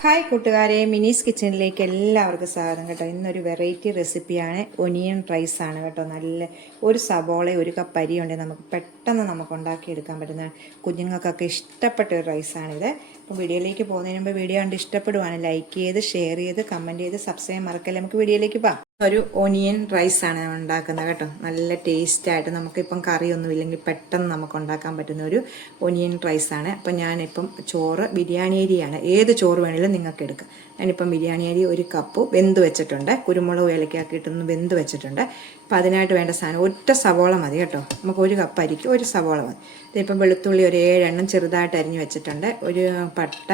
Hi കൂട്ടുകാരെ, മിനീസ് കിച്ചണിലേക്ക് എല്ലാവർക്കും സ്വാഗതം കേട്ടോ. ഇന്നൊരു വെറൈറ്റി റെസിപ്പിയാണ്. ഒനിയൻ റൈസ് ആണ് കേട്ടോ. നല്ല ഒരു സവോള ഒരു കപ്പ് അരി ഉണ്ടെങ്കിൽ നമുക്ക് പെട്ടെന്ന് ഉണ്ടാക്കിയെടുക്കാൻ പറ്റുന്ന കുഞ്ഞുങ്ങൾക്കൊക്കെ ഇഷ്ടപ്പെട്ട ഒരു റൈസാണിത്. അപ്പോൾ വീഡിയോയിലേക്ക് പോകുന്നതിന് മുമ്പ് വീഡിയോ കണ്ട് ഇഷ്ടപ്പെടുവാണ് ലൈക്ക് ചെയ്ത് ഷെയർ ചെയ്ത് കമൻറ്റ് ചെയ്ത് സബ്സ്ക്രൈബ് മറക്കല്ലേ. നമുക്ക് വീഡിയോയിലേക്ക് പോകാം. ഒരു ഒനിയൻ റൈസാണ് ഉണ്ടാക്കുന്നത് കേട്ടോ. നല്ല ടേസ്റ്റായിട്ട് നമുക്കിപ്പം കറിയൊന്നും ഇല്ലെങ്കിൽ പെട്ടെന്ന് നമുക്ക് ഉണ്ടാക്കാൻ പറ്റുന്ന ഒരു ഒനിയൻ റൈസാണ്. അപ്പം ഞാനിപ്പം ചോറ് ബിരിയാണി അരിയാണ്, ഏത് ചോറ് വേണമെങ്കിലും നിങ്ങൾക്ക് എടുക്കാം. ഞാനിപ്പം ബിരിയാണി അരി ഒരു കപ്പ് വെന്ത് വെച്ചിട്ടുണ്ട്, കുരുമുളക് ഏലക്കാക്കി ഇട്ടൊന്ന് വെന്ത് വെച്ചിട്ടുണ്ട്. അപ്പം അതിനായിട്ട് വേണ്ട സാധനം ഒറ്റ സവോള മതി കേട്ടോ. നമുക്ക് ഒരു കപ്പ് അരിക്ക് ഒരു സവോള മതി. ഇതിപ്പം വെളുത്തുള്ളി ഒരു 7 എണ്ണം ചെറുതായിട്ട് അരിഞ്ഞ് വെച്ചിട്ടുണ്ട്. ഒരു പട്ട,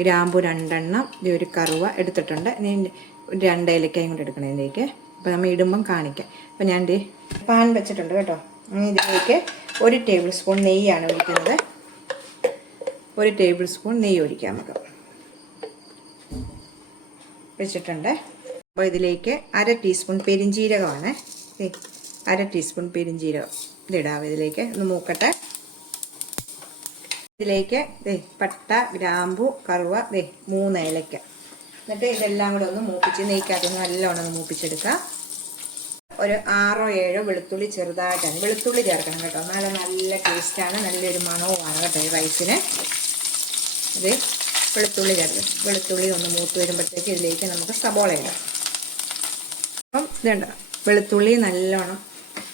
ഗ്രാമ്പു 2 എണ്ണം, ഒരു കറുവ എടുത്തിട്ടുണ്ട്. 2 ഏലക്കായും കൂടെ എടുക്കണം ഇതിലേക്ക്. അപ്പോൾ നമ്മൾ ഇടുമ്പം കാണിക്കാം. അപ്പോൾ ഞാൻ പാൻ വെച്ചിട്ടുണ്ട് കേട്ടോ. ഇതിലേക്ക് 1 ടേബിൾ സ്പൂൺ നെയ്യാണ് ഒഴിക്കുന്നത്. 1 ടേബിൾ സ്പൂൺ നെയ്യ് ഒഴിക്കാം നമുക്ക്. വെച്ചിട്ടുണ്ട്. അപ്പോൾ ഇതിലേക്ക് 1/2 ടീസ്പൂൺ പെരിഞ്ജീരകമാണ്. 1/2 ടീസ്പൂൺ പെരിഞ്ജീരകം ഇതിടാം. ഇതിലേക്ക് ഒന്ന് മൂക്കട്ടെ. ഇതിലേക്ക് പട്ട, ഗ്രാമ്പു, കറുവ, 3 ഏലക്ക. എന്നിട്ട് ഇതെല്ലാം കൂടെ ഒന്ന് മൂപ്പിച്ച് നെയ്ക്കകത്തൊന്ന് നല്ലോണം ഒന്ന് മൂപ്പിച്ചെടുക്കാം. ഒരു 6 or 7 വെളുത്തുള്ളി ചെറുതായിട്ടാണ് വെളുത്തുള്ളി ചേർക്കണം കേട്ടോ. എന്നാലും നല്ല ടേസ്റ്റാണ്, നല്ലൊരു മണവുമാണ് കേട്ടോ ഈ റൈസിന്. ഇത് വെളുത്തുള്ളി ചേർക്കും. വെളുത്തുള്ളി ഒന്ന് മൂത്ത് വരുമ്പോഴത്തേക്ക് ഇതിലേക്ക് നമുക്ക് സബോള ഇടാം. അപ്പം ഇതുണ്ട്, വെളുത്തുള്ളി നല്ലോണം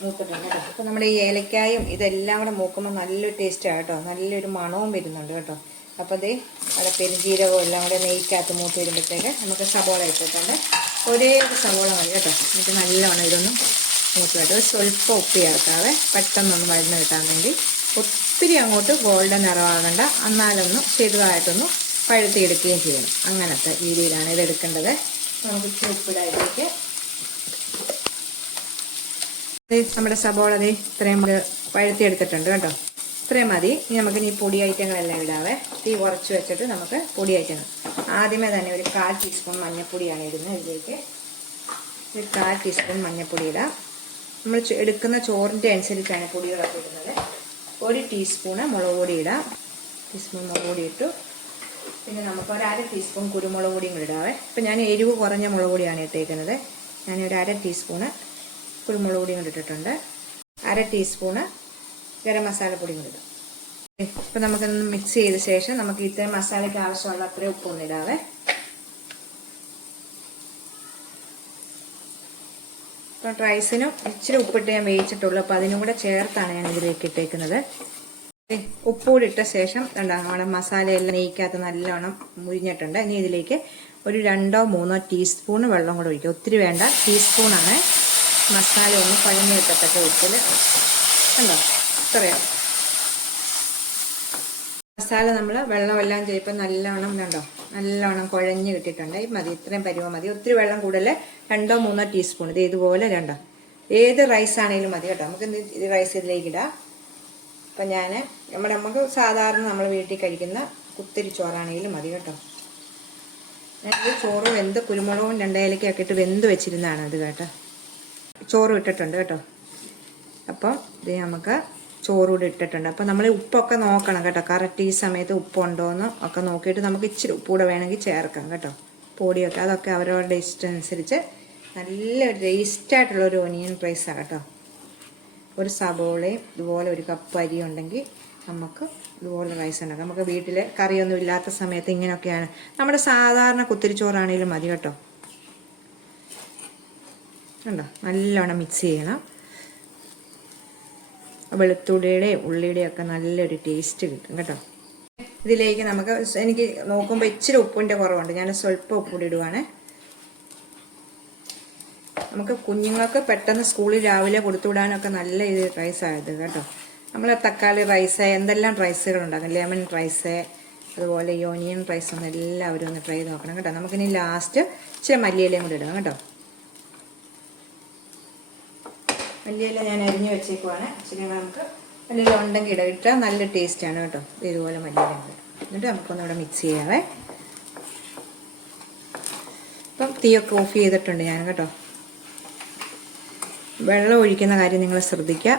മൂത്തിട്ടുണ്ട് കേട്ടോ. അപ്പം നമ്മുടെ ഈ ഏലക്കായും ഇതെല്ലാം കൂടെ മൂക്കുമ്പോൾ നല്ലൊരു ടേസ്റ്റാണ് കേട്ടോ. നല്ലൊരു മണവും വരുന്നുണ്ട് കേട്ടോ. അപ്പോൾ അത് അവിടെ പെരുംജീരകവും എല്ലാം കൂടെ നെയ്ക്കകത്ത് മൂത്ത് വരുമ്പോഴത്തേക്ക് നമുക്ക് സബോള ഇട്ടിട്ടുണ്ട്. ഒരേ ഒരു സബോള മതി കേട്ടോ. എന്നിട്ട് നല്ലോണം ഇതൊന്ന് മൂത്ത് കേട്ടോ. സ്വല്പം ഉപ്പ് ചേർക്കാതെ പെട്ടെന്നൊന്ന് വഴന്ന് കിട്ടാൻ വേണ്ടി. ഒത്തിരി അങ്ങോട്ട് ഗോൾഡൻ നിറമാകണ്ട, എന്നാലൊന്ന് ചെറുതായിട്ടൊന്ന് പഴുത്തിയെടുക്കുകയും ചെയ്യണം. അങ്ങനത്തെ രീതിയിലാണ് ഇതെടുക്കേണ്ടത്. നമുക്ക് ഉപ്പിടാതിലേക്ക് നമ്മുടെ സബോള ഇത്രയും പഴുത്തിയെടുത്തിട്ടുണ്ട് കേട്ടോ. ഇത്രയും മതി. ഇനി നമുക്ക് ഈ പൊടി ഐറ്റങ്ങളെല്ലാം ഇടാവേ. തീ കുറച്ച് വെച്ചിട്ട് നമുക്ക് പൊടി ഐറ്റങ്ങൾ ആദ്യമേ തന്നെ ഒരു 1/4 ടീസ്പൂൺ മഞ്ഞൾപ്പൊടിയാണ് ഇടുന്നത്. ഇതിലേക്ക് ഒരു 1/4 ടീസ്പൂൺ മഞ്ഞൾപ്പൊടി ഇടാം. നമ്മൾ എടുക്കുന്ന ചോറിൻ്റെ അനുസരിച്ചാണ് പൊടികളൊക്കെ ഇടുന്നത്. 1 ടീസ്പൂണ് മുളക് പൊടി ഇടാം. ടീസ്പൂൺ മുളക് പൊടി ഇട്ടു. പിന്നെ നമുക്ക് 1/2 ടീസ്പൂൺ കുരുമുളക് പൊടിയും കൂടി ഇടാവേ. ഇപ്പം ഞാൻ എരിവ് കുറഞ്ഞ മുളക് പൊടിയാണ് ഇട്ടേക്കുന്നത്. ഞാൻ ഒരു 1/2 ടീസ്പൂണ് കുരുമുളക് പൊടിയും കൂടി ഇട്ടിട്ടുണ്ട്. 1/2 ടീസ്പൂണ് ഗരം മസാലപ്പൊടിയും കൂടി ഇടാം. ഇപ്പം നമുക്കൊന്ന് മിക്സ് ചെയ്ത ശേഷം നമുക്ക് ഇത്രയും മസാലയ്ക്ക് ആവശ്യമുള്ള അത്രയും ഉപ്പൊന്ന് ഇടാവേ. ഇപ്പം റൈസിനും ഇച്ചിരി ഉപ്പിട്ട് ഞാൻ വേവിച്ചിട്ടുള്ളൂ. അപ്പോൾ അതിനും കൂടെ ചേർത്താണ് ഞാൻ ഇതിലേക്ക് ഇട്ടേക്കുന്നത്. ഉപ്പുകൂടി ഇട്ട ശേഷം നമ്മുടെ മസാലയെല്ലാം നെയ്ക്കകത്ത് നല്ലോണം മുരിഞ്ഞിട്ടുണ്ട്. ഇനി ഇതിലേക്ക് ഒരു 2 or 3 ടീസ്പൂൺ വെള്ളം കൂടെ ഒഴിക്കുക. ഒത്തിരി വേണ്ട, ടീസ്പൂണാണ്. മസാല ഒന്ന് കുഴഞ്ഞ് കിട്ടത്തക്ക ഉപ്പിൽ കണ്ടോ, ഇത്രയും മസാല നമ്മൾ വെള്ളമെല്ലാം ചെയ്യുമ്പോൾ നല്ലോണം കണ്ടോ, നല്ലോണം കുഴഞ്ഞ് കിട്ടിയിട്ടുണ്ട്. മതി, ഇത്രയും പരുവം മതി. ഒത്തിരി വെള്ളം കൂടുതൽ 2 or 3 ടീസ്പൂൺ. ഇത് ഇതുപോലെ 2. ഏത് റൈസ് ആണെങ്കിലും മതി കേട്ടോ. നമുക്ക് ഇത് റൈസ് ഇതിലേക്ക് ഇടാം. അപ്പം നമുക്ക് സാധാരണ നമ്മൾ വീട്ടിൽ കഴിക്കുന്ന കുത്തിരി ചോറാണെങ്കിലും മതി കേട്ടോ. ഞാനിത് ചോറ് വെന്ത് കുരുമുളകും 2 ഏലക്കൊക്കെ ഇട്ട് വെന്ത് വെച്ചിരുന്നതാണ് ഇത് കേട്ടോ. ചോറ് ഇട്ടിട്ടുണ്ട് കേട്ടോ. അപ്പം ഇത് നമുക്ക് ചോറുകൂടി ഇട്ടിട്ടുണ്ട്. അപ്പം നമ്മൾ ഉപ്പൊക്കെ നോക്കണം കേട്ടോ. കറക്റ്റ് ഈ സമയത്ത് ഉപ്പുണ്ടോയെന്ന് ഒക്കെ നോക്കിയിട്ട് നമുക്ക് ഇച്ചിരി ഉപ്പൂടെ വേണമെങ്കിൽ ചേർക്കാം കേട്ടോ. പൊടിയൊക്കെ അതൊക്കെ അവരവരുടെ ഇഷ്ടമനുസരിച്ച്. നല്ല ടേസ്റ്റായിട്ടുള്ളൊരു ഒനിയൻ റൈസാണ് കേട്ടോ. ഒരു സബോളയും ഇതുപോലെ 1 കപ്പ് അരി ഉണ്ടെങ്കിൽ നമുക്ക് ഇതുപോലെ റൈസ് ഉണ്ടാക്കാം. നമുക്ക് വീട്ടിൽ കറിയൊന്നും ഇല്ലാത്ത സമയത്ത് ഇങ്ങനെയൊക്കെയാണ്. നമ്മുടെ സാധാരണ കുത്തിരിച്ചോറാണെങ്കിലും മതി കേട്ടോ. കണ്ടോ, നല്ലോണം മിക്സ് ചെയ്യണം. വെളുത്തുള്ളിയുടെയും ഉള്ളിയുടെയും ഒക്കെ നല്ലൊരു ടേസ്റ്റ് കിട്ടും കേട്ടോ. ഇതിലേക്ക് എനിക്ക് നോക്കുമ്പോൾ ഇച്ചിരി ഉപ്പിൻ്റെ കുറവുണ്ട്. ഞാൻ സ്വല്പം ഉപ്പുകൂടി ഇടുവാണ്. നമുക്ക് കുഞ്ഞുങ്ങൾക്ക് പെട്ടെന്ന് സ്കൂളിൽ രാവിലെ കൊടുത്തുവിടാനൊക്കെ നല്ല റൈസായത് കേട്ടോ. നമ്മൾ തക്കാളി റൈസ്, എന്തെല്ലാം റൈസുകൾ ഉണ്ടാക്കും, ലെമൺ റൈസ്, അതുപോലെ ഈ ഒനിയൻ റൈസ് ഒന്ന് എല്ലാവരും ഒന്ന് ട്രൈ ചെയ്ത് നോക്കണം കേട്ടോ. നമുക്കിനി ലാസ്റ്റ് ഇച്ചിരി മല്ലിയിലയും കൂടി ഇടണം കേട്ടോ. മല്ലിയില ഞാൻ അരിഞ്ഞ് വെച്ചേക്കുവാണ്. ഇച്ചിരി നമുക്ക് മല്ലിയില ഉണ്ടെങ്കിൽ ഇട്ടാൽ നല്ല ടേസ്റ്റാണ് കേട്ടോ. ഇതുപോലെ മല്ലിയില ഉണ്ട്. എന്നിട്ട് നമുക്കൊന്നിവിടെ മിക്സ് ചെയ്യാവേ. ഇപ്പം തീയൊക്കെ ഓഫ് ചെയ്തിട്ടുണ്ട് ഞാൻ കേട്ടോ. വെള്ളം ഒഴിക്കുന്ന കാര്യം നിങ്ങൾ ശ്രദ്ധിക്കുക.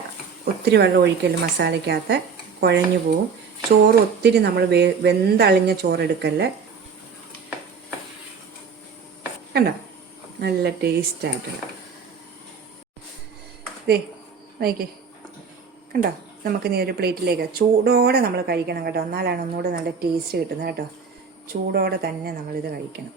ഒത്തിരി വെള്ളം ഒഴിക്കല്, മസാലയ്ക്കകത്ത് കുഴഞ്ഞു പോവും. ചോറ് ഒത്തിരി നമ്മൾ വെന്തളിഞ്ഞ ചോറ് എടുക്കല്ലേ. കണ്ടോ, നല്ല ടേസ്റ്റായിട്ടുള്ള ദേ നോക്കിക്കേ, കണ്ടോ. നമുക്ക് നീ ഒരു പ്ലേറ്റിലേക്ക് ചൂടോടെ നമ്മൾ കഴിക്കണം കേട്ടോ, എന്നാലാണ് ഒന്നുകൂടെ നല്ല ടേസ്റ്റ് കിട്ടുന്നത് കേട്ടോ. ചൂടോടെ തന്നെ നമ്മളിത് കഴിക്കണം.